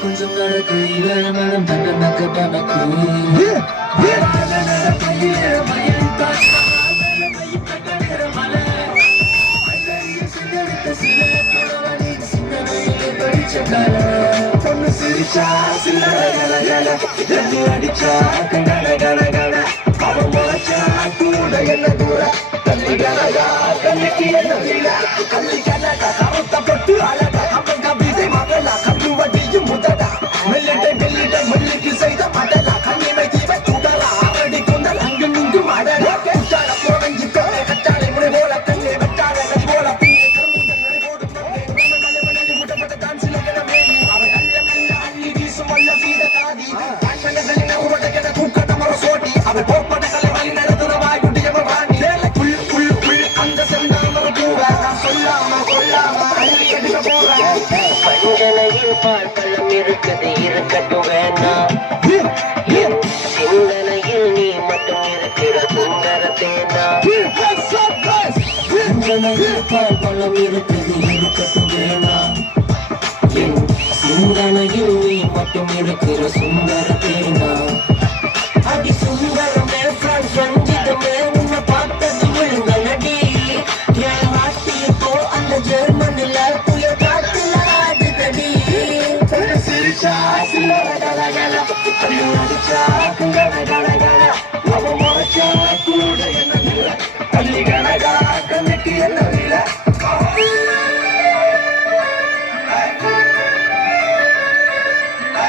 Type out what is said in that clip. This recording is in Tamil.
கொஞ்சம் நடக்கையில மனம் தண்டனக்கு தனக்கு பொண்ணு சிரிச்சா சில்லற கல கல ரெண்டு அடிச்சா கங்கட கல கல அவன் முளைச்சா கூட என்ன தூர தள்ளி கலகா கண்ணுக்கு என்ன வீர கள்ளி கலகா கருத்த பொட்டு அழகா அவன் கவிதை மகளா கல்லு வட்டியும் முதடா மெல்லிட்ட மெல்லிட்ட மெல்லிக்கு செய்த மடலா கண்ணிமை தீவ சுடலா அரடி கொண்டல் அங்கு நின்று மடலா கட்டாள போவஞ்சி தோலை கட்டாளை முறை போல தங்கை வெட்டாள கடி போல பிள்ளை கருமுந்தல் நடைபோடும் நன்மை முட்டப்பட்ட தான் சில கிழமை அவன் அல்ல நல்ல அள்ளி வீசும் வல்ல வீட காதி காண்பனகளின் உருவடையன தூக்க நமர சோட்டி அவன் போப்பட கலை வழி நடத்துற வாய்குட்டியவன் வாணி புல் புல் புல் அந்த செந்தாமர பூவ நான் சொல்லாம கொல்லாம அள்ளி எடுக்க போறேன் பஞ்சனையில் பால் பழம் இருக்குது இருக்கட்டும் வேண்டாம் என் சிந்தனையில் நீ மட்டும் இருக்கிற சுந்தரத்தேனா பஞ்சனையில் பால் பழம் இருக்குது இருக்கட்டும் வேண்டாம் என் சிந்தனையில் நீ மட்டும் இருக்கிற சுந்தரத்தேனா அடி சுந்தரமே பிரான்ஸ் ரஞ்சிதமே உன்னை பார்த்தது விழுங்கலடி என் நாட்டியப்போ அந்த ஜெர்மனில புய காத்துல ஆடுதடி சிரிச்சா சில்லற கலகல கண்ணு அடிச்சா கங்கட கலகல அவன் முறைச்சா கூட என்ன தூர